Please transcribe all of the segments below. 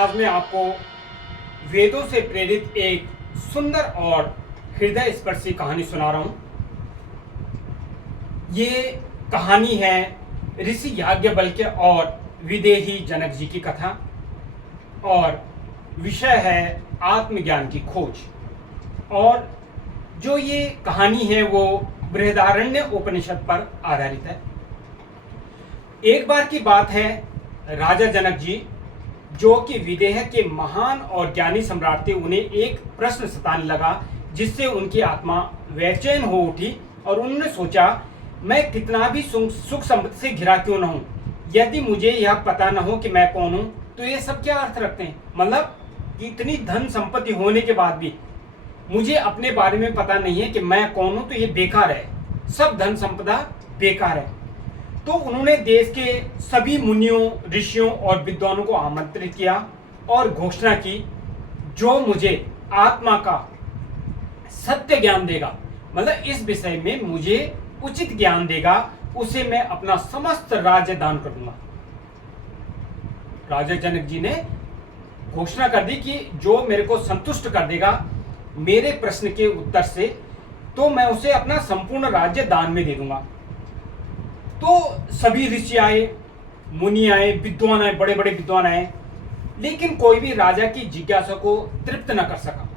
आज मैं आपको वेदों से प्रेरित एक सुंदर और हृदय स्पर्शी कहानी सुना रहा हूं। ये कहानी है ऋषि याज्ञवल्क्य और विदेही जनक जी की कथा और विषय है आत्मज्ञान की खोज। और जो ये कहानी है वो बृहदारण्य उपनिषद पर आधारित है। एक बार की बात है, राजा जनक जी जो कि विदेह के महान और ज्ञानी सम्राट थे, उन्हें एक प्रश्न सताने लगा जिससे उनकी आत्मा बेचैन हो उठी और उन्होंने सोचा, मैं कितना भी सुख संपत्ति से घिरा क्यों न हूं, यदि मुझे यह पता न हो कि मैं कौन हूं तो ये सब क्या अर्थ रखते हैं। मतलब इतनी धन संपत्ति होने के बाद भी मुझे अपने बारे में पता नहीं है कि मैं कौन हूं, तो ये बेकार है, सब धन संपदा बेकार है। तो उन्होंने देश के सभी मुनियों, ऋषियों और विद्वानों को आमंत्रित किया और घोषणा की, जो मुझे आत्मा का सत्य ज्ञान देगा, मतलब इस विषय में मुझे उचित ज्ञान देगा, उसे मैं अपना समस्त राज्य दान कर दूंगा। राजा जनक जी ने घोषणा कर दी कि जो मेरे को संतुष्ट कर देगा मेरे प्रश्न के उत्तर से, तो मैं उसे अपना संपूर्ण राज्य दान में दे दूंगा। तो सभी ऋषि आए, मुनि आए, विद्वान आए, बड़े बड़े विद्वान आए, लेकिन कोई भी राजा की जिज्ञासा को तृप्त न कर सका।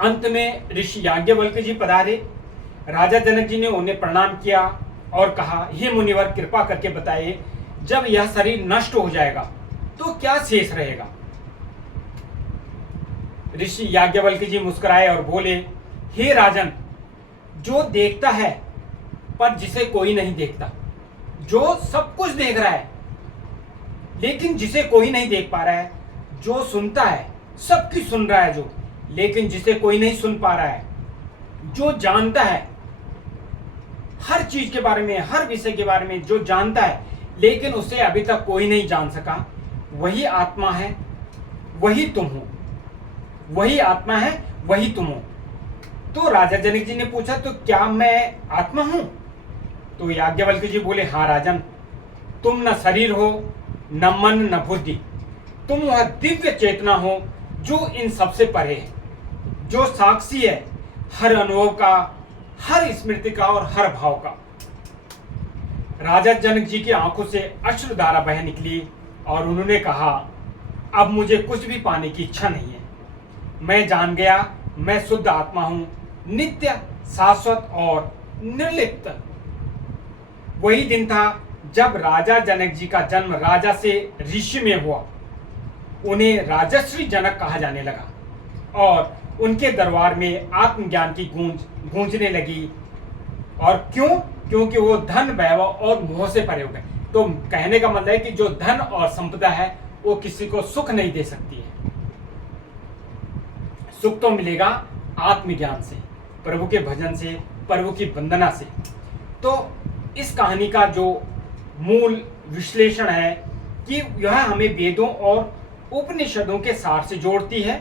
अंत में ऋषि याज्ञवल्क्य जी पधारे। राजा जनक जी ने उन्हें प्रणाम किया और कहा, हे मुनिवर, कृपा करके बताइए, जब यह शरीर नष्ट हो जाएगा तो क्या शेष रहेगा। ऋषि याज्ञवल्क्य जी मुस्कुराए और बोले, हे राजन, जो देखता है पर जिसे कोई नहीं देखता, जो सब कुछ देख रहा है लेकिन जिसे कोई नहीं देख पा रहा है, जो सुनता है, सब कुछ सुन रहा है जो, लेकिन जिसे कोई नहीं सुन पा रहा है, जो जानता है हर चीज के बारे में, हर विषय के बारे में, जो जानता है लेकिन उसे अभी तक कोई नहीं जान सका, वही आत्मा है, वही तुम हो। वही आत्मा है, वही तुम हो। तो राजा जनक जी ने पूछा, तो क्या मैं आत्मा हूं? तो याज्ञवल्क्य जी बोले, हाँ राजन, तुम न शरीर हो, न मन, न बुद्धि, तुम वह दिव्य चेतना हो जो इन सबसे परे है, जो साक्षी है हर अनुभव का, हर स्मृति का और हर भाव का। राजा जनक जी की आंखों से अश्रुधारा बह निकली और उन्होंने कहा, अब मुझे कुछ भी पाने की इच्छा नहीं है। मैं जान गया, मैं शुद्ध आत्मा हूं, नित्य, शाश्वत और निर्लिप्त। वही दिन था जब राजा जनक जी का जन्म राजा से ऋषि में हुआ। उन्हें राजश्री जनक कहा जाने लगा और उनके दरबार में आत्मज्ञान की गूंजने लगी। और क्यों? क्योंकि वो धन, वैभव और मोह से परे हो गए। तो कहने का मतलब है कि जो धन और संपदा है वो किसी को सुख नहीं दे सकती है। सुख तो मिलेगा आत्मज्ञान से, प्रभु के भजन से, प्रभु की वंदना से। तो इस कहानी का जो मूल विश्लेषण है कि यह हमें वेदों और उपनिषदों के सार से जोड़ती है।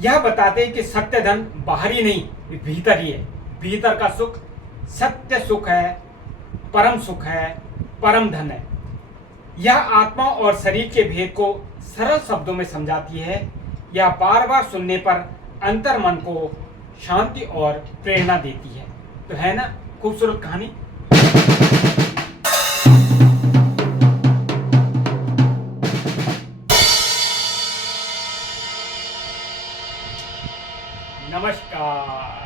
यह बताते हैं कि सत्य धन बाहरी नहीं, भीतर ही है। भीतर का सुख सत्य सुख है, परम सुख है, परम धन है। यह आत्मा और शरीर के भेद को सरल शब्दों में समझाती है। यह बार बार सुनने पर अंतर मन को शांति और प्रेरणा देती है। तो है ना खूबसूरत कहानी। नमस्कार।